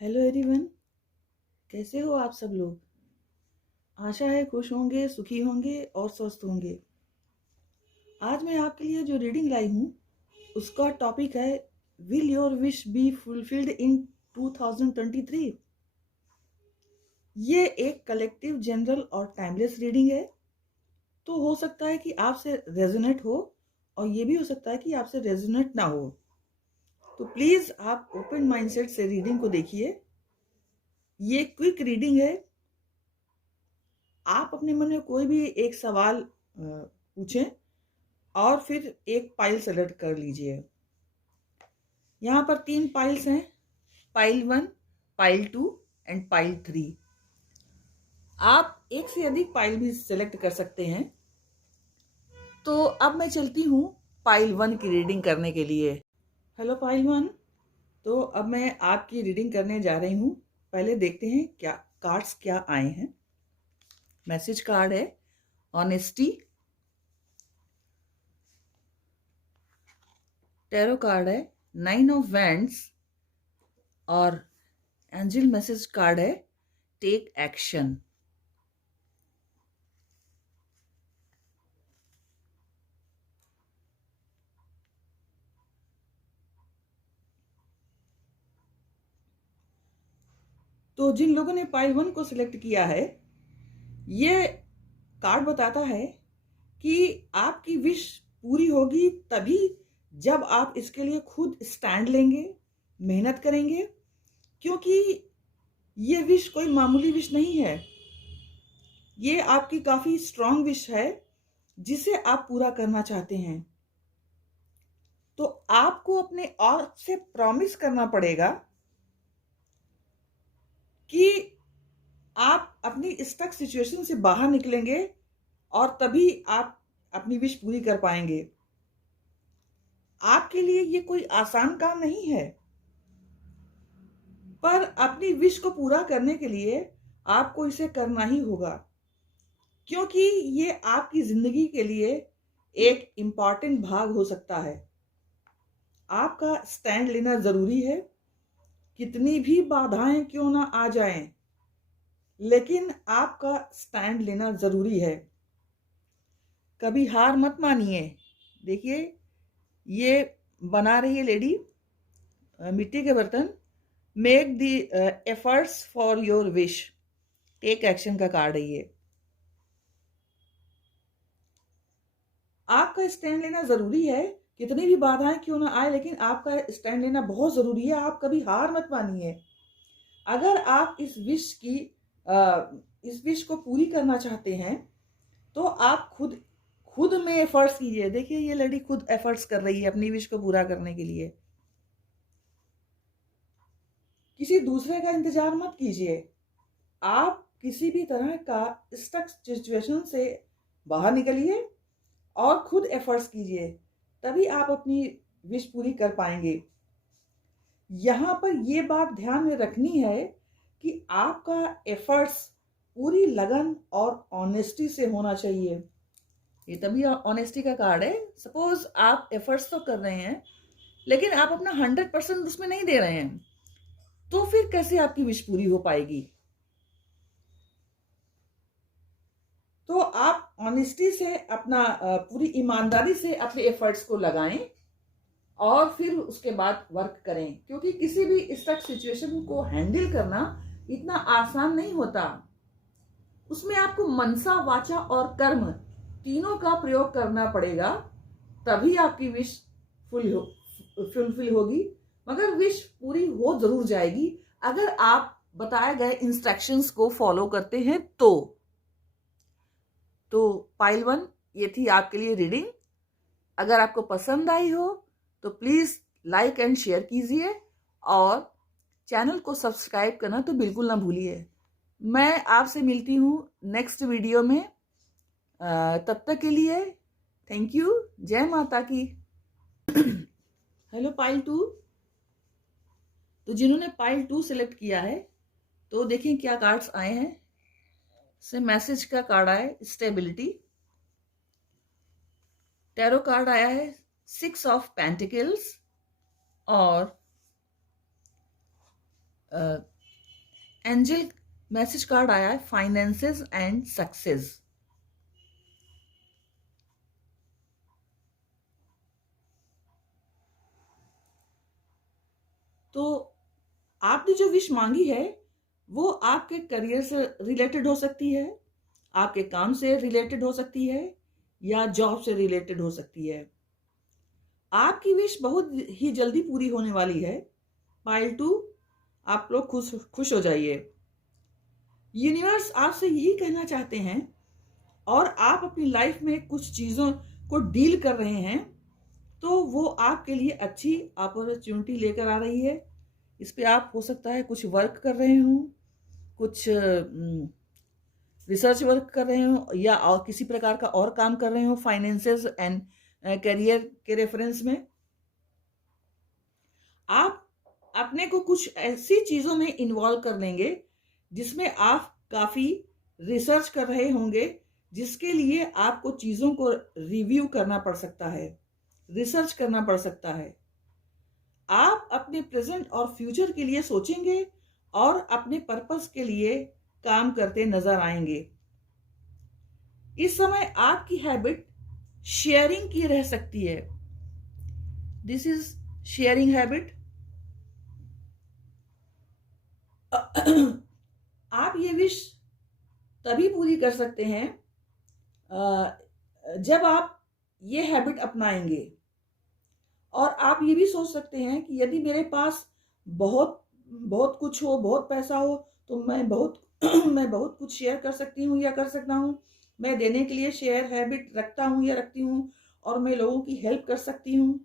Hello everyone, कैसे हो आप सब लोग। आशा है खुश होंगे, सुखी होंगे और स्वस्थ होंगे। आज मैं आपके लिए जो रीडिंग लाई हूँ उसका टॉपिक है, will your wish be fulfilled इन 2023। ये एक कलेक्टिव, जनरल और टाइमलेस रीडिंग है। तो हो सकता है कि आपसे रेजोनेट हो और ये भी हो सकता है कि आपसे रेजोनेट ना हो। तो प्लीज आप ओपन माइंडसेट से रीडिंग को देखिए। ये क्विक रीडिंग है। आप अपने मन में कोई भी एक सवाल पूछें और फिर एक पाइल सेलेक्ट कर लीजिए। यहाँ पर 3 पाइल्स हैं, पाइल 1, पाइल 2 एंड पाइल 3। आप एक से अधिक पाइल भी सेलेक्ट कर सकते हैं। तो अब मैं चलती हूँ पाइल 1 की रीडिंग करने के लिए। हेलो पाइल 1, तो अब मैं आपकी रीडिंग करने जा रही हूँ। पहले देखते हैं क्या कार्ड्स क्या आए हैं। मैसेज कार्ड है ऑनेस्टी, टैरो कार्ड है 9 ऑफ वैंड्स और एंजल मैसेज कार्ड है टेक एक्शन। तो जिन लोगों ने पाइल 1 को सिलेक्ट किया है, ये कार्ड बताता है कि आपकी विश पूरी होगी तभी जब आप इसके लिए खुद स्टैंड लेंगे, मेहनत करेंगे। क्योंकि ये विश कोई मामूली विश नहीं है, ये आपकी काफी स्ट्रांग विश है जिसे आप पूरा करना चाहते हैं। तो आपको अपने आप से प्रॉमिस करना पड़ेगा कि आप अपनी स्टक सिचुएशन से बाहर निकलेंगे और तभी आप अपनी विश पूरी कर पाएंगे। आपके लिए ये कोई आसान काम नहीं है, पर अपनी विश को पूरा करने के लिए आपको इसे करना ही होगा। क्योंकि ये आपकी जिंदगी के लिए एक इम्पॉर्टेंट भाग हो सकता है। आपका स्टैंड लेना जरूरी है, कितनी भी बाधाएं क्यों ना आ जाएं, लेकिन आपका स्टैंड लेना जरूरी है। कभी हार मत मानिए। देखिए, ये बना रही है लेडी मिट्टी के बर्तन। Make the efforts for your wish, take action का कार्ड है ये। आपका स्टैंड लेना जरूरी है, कितनी भी बाधाएं क्यों ना आए, लेकिन आपका स्टैंड लेना बहुत जरूरी है। आप कभी हार मत मानिए। अगर आप इस विश को पूरी करना चाहते हैं तो आप खुद खुद में एफर्ट्स कीजिए। देखिए, ये लड़की खुद एफर्ट्स कर रही है अपनी विश को पूरा करने के लिए। किसी दूसरे का इंतजार मत कीजिए। आप किसी भी तरह का स्टक सिचुएशन से बाहर निकलिए और खुद एफर्ट्स कीजिए, तभी आप अपनी विश पूरी कर पाएंगे। यहां पर यह बात ध्यान में रखनी है कि आपका एफर्ट्स पूरी लगन और ऑनेस्टी से होना चाहिए। ये तभी ऑनेस्टी का कार्ड है। सपोज आप एफर्ट्स तो कर रहे हैं लेकिन आप अपना 100% उसमें नहीं दे रहे हैं, तो फिर कैसे आपकी विश पूरी हो पाएगी। तो आप ऑनेस्टी से अपना पूरी ईमानदारी से अपने एफर्ट्स को लगाएं और फिर उसके बाद वर्क करें। क्योंकि किसी भी स्टक सिचुएशन को हैंडल करना इतना आसान नहीं होता। उसमें आपको मनसा, वाचा और कर्म तीनों का प्रयोग करना पड़ेगा, तभी आपकी विश फुलफिल होगी। मगर विश पूरी हो जरूर जाएगी अगर आप बताए गए इंस्ट्रक्शंस को फॉलो करते हैं। तो पाइल 1 ये थी आपके लिए रीडिंग। अगर आपको पसंद आई हो तो प्लीज लाइक एंड शेयर कीजिए और चैनल को सब्सक्राइब करना तो बिल्कुल ना भूलिए। मैं आपसे मिलती हूँ नेक्स्ट वीडियो में। तब तक के लिए थैंक यू। जय माता की। Hello pile 2। तो जिन्होंने पाइल 2 सिलेक्ट किया है, तो देखिए क्या कार्ड्स आए हैं। से मैसेज का कार्ड आया है स्टेबिलिटी। टैरो कार्ड आया है 6 ऑफ पेंटिकल्स और एंजल मैसेज कार्ड आया है, फाइनेंसेस एंड सक्सेस। तो आपने जो विश मांगी है वो आपके करियर से रिलेटेड हो सकती है, आपके काम से रिलेटेड हो सकती है, या जॉब से रिलेटेड हो सकती है। आपकी विश बहुत ही जल्दी पूरी होने वाली है। पाइल 2, आप लोग खुश हो जाइए। यूनिवर्स आपसे यही कहना चाहते हैं, और आप अपनी लाइफ में कुछ चीज़ों को डील कर रहे हैं, तो वो आपके लिए अच्छी अपॉर्चुनिटी लेकर आ रही है। इस पे आप हो सकता है कुछ वर्क कर रहे हो, कुछ रिसर्च वर्क कर रहे हो, या और किसी प्रकार का और काम कर रहे हो फाइनेंसेस एंड करियर के रेफरेंस में। आप अपने को कुछ ऐसी चीज़ों में इन्वॉल्व कर लेंगे जिसमें आप काफ़ी रिसर्च कर रहे होंगे, जिसके लिए आपको चीज़ों को रिव्यू करना पड़ सकता है, रिसर्च करना पड़ सकता है। आप अपने प्रेजेंट और फ्यूचर के लिए सोचेंगे और अपने पर्पस के लिए काम करते नजर आएंगे। इस समय आपकी हैबिट शेयरिंग की रह सकती है। This is sharing habit. आप ये विश तभी पूरी कर सकते हैं जब आप ये हैबिट अपनाएंगे। और आप ये भी सोच सकते हैं कि यदि मेरे पास बहुत बहुत कुछ हो, बहुत पैसा हो, तो मैं बहुत मैं बहुत कुछ शेयर कर सकती हूँ या कर सकता हूँ। मैं देने के लिए शेयर हैबिट रखता हूँ या रखती हूँ, और मैं लोगों की हेल्प कर सकती हूँ।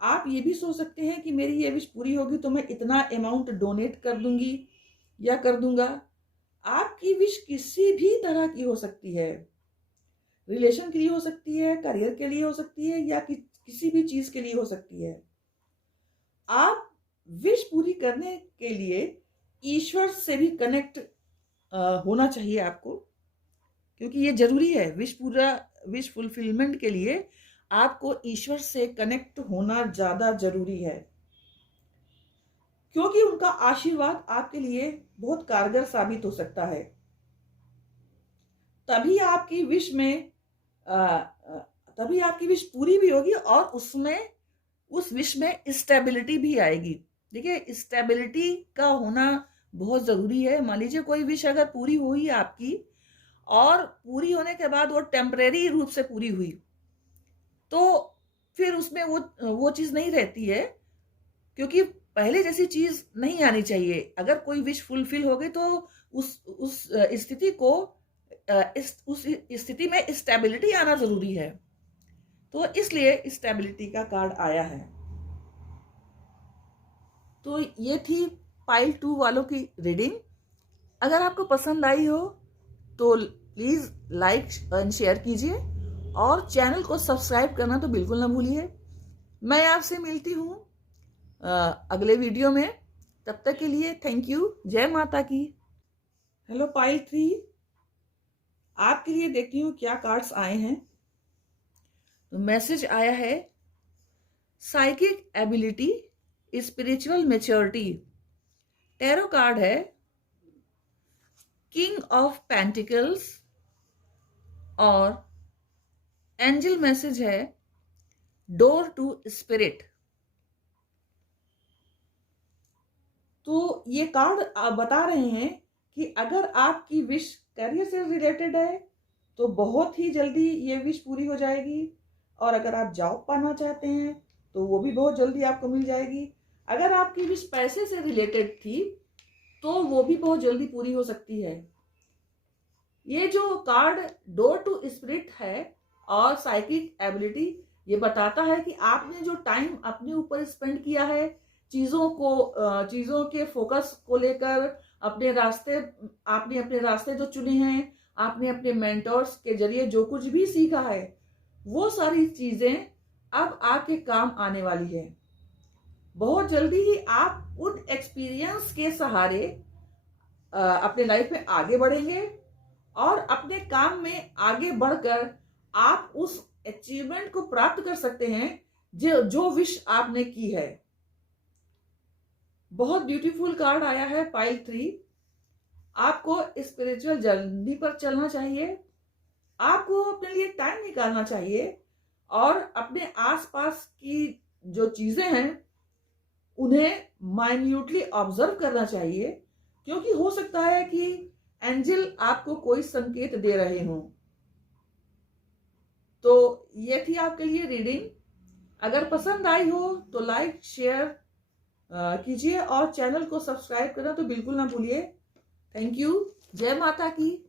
आप ये भी सोच सकते हैं कि मेरी ये विश पूरी होगी तो मैं इतना अमाउंट डोनेट कर दूंगी या कर दूंगा। आपकी विश किसी भी तरह की हो सकती है, रिलेशन के लिए हो सकती है, करियर के लिए हो सकती है, या किसी भी चीज के लिए हो सकती है। आप विश पूरी करने के लिए ईश्वर से भी कनेक्ट होना चाहिए आपको, क्योंकि ये जरूरी है। विश फुलफिलमेंट के लिए आपको ईश्वर से कनेक्ट होना ज्यादा जरूरी है, क्योंकि उनका आशीर्वाद आपके लिए बहुत कारगर साबित हो सकता है। तभी आपकी विश में तभी आपकी विश पूरी भी होगी, और उसमें उस विश में स्टेबिलिटी भी आएगी। देखिए, स्टेबिलिटी का होना बहुत जरूरी है। मान लीजिए कोई विश अगर पूरी हुई आपकी, और पूरी होने के बाद वो टेम्परेरी रूप से पूरी हुई, तो फिर उसमें वो चीज नहीं रहती है, क्योंकि पहले जैसी चीज नहीं आनी चाहिए। अगर कोई विश फुलफिल हो गई तो उस स्थिति को उस स्थिति में स्टेबिलिटी आना जरूरी है। तो इसलिए स्टेबिलिटी का कार्ड आया है। तो ये थी पाइल 2 वालों की रीडिंग। अगर आपको पसंद आई हो तो प्लीज लाइक एंड शेयर कीजिए, और चैनल को सब्सक्राइब करना तो बिल्कुल ना भूलिए। मैं आपसे मिलती हूँ अगले वीडियो में। तब तक के लिए थैंक यू। जय माता की। हेलो पाइल 3, आपके लिए देखती हूँ क्या कार्ड्स आए हैं। तो मैसेज आया है, psychic ability, spiritual maturity. Tarot card है किंग ऑफ पेंटिकल्स, और एंजल मैसेज है डोर टू स्पिरिट। तो ये कार्ड बता रहे हैं कि अगर आपकी विश करियर से रिलेटेड है तो बहुत ही जल्दी ये विश पूरी हो जाएगी, और अगर आप जॉब पाना चाहते हैं तो वो भी बहुत जल्दी आपको मिल जाएगी। अगर आपकी विश पैसे से रिलेटेड थी तो वो भी बहुत जल्दी पूरी हो सकती है। ये जो कार्ड डोर टू स्पिरिट है और साइकिक एबिलिटी, ये बताता है कि आपने जो टाइम अपने ऊपर स्पेंड किया है, चीजों के फोकस को लेकर, आपने अपने रास्ते जो चुने हैं, आपने अपने मेंटर्स के जरिए जो कुछ भी सीखा है, वो सारी चीजें अब आपके काम आने वाली है। बहुत जल्दी ही आप उन एक्सपीरियंस के सहारे अपने लाइफ में आगे बढ़ेंगे, और अपने काम में आगे बढ़कर आप उस अचीवमेंट को प्राप्त कर सकते हैं जो विश आपने की है। बहुत ब्यूटीफुल कार्ड आया है पाइल 3। आपको स्पिरिचुअल जर्नी पर चलना चाहिए, आपको अपने लिए टाइम निकालना चाहिए और अपने आसपास की जो चीजें हैं उन्हें माइन्यूटली ऑब्जर्व करना चाहिए, क्योंकि हो सकता है कि एंजल आपको कोई संकेत दे रहे हों। तो ये थी आपके लिए रीडिंग। अगर पसंद आई हो तो लाइक शेयर कीजिए और चैनल को सब्सक्राइब करना तो बिल्कुल ना भूलिए। Thank you. जय माता की।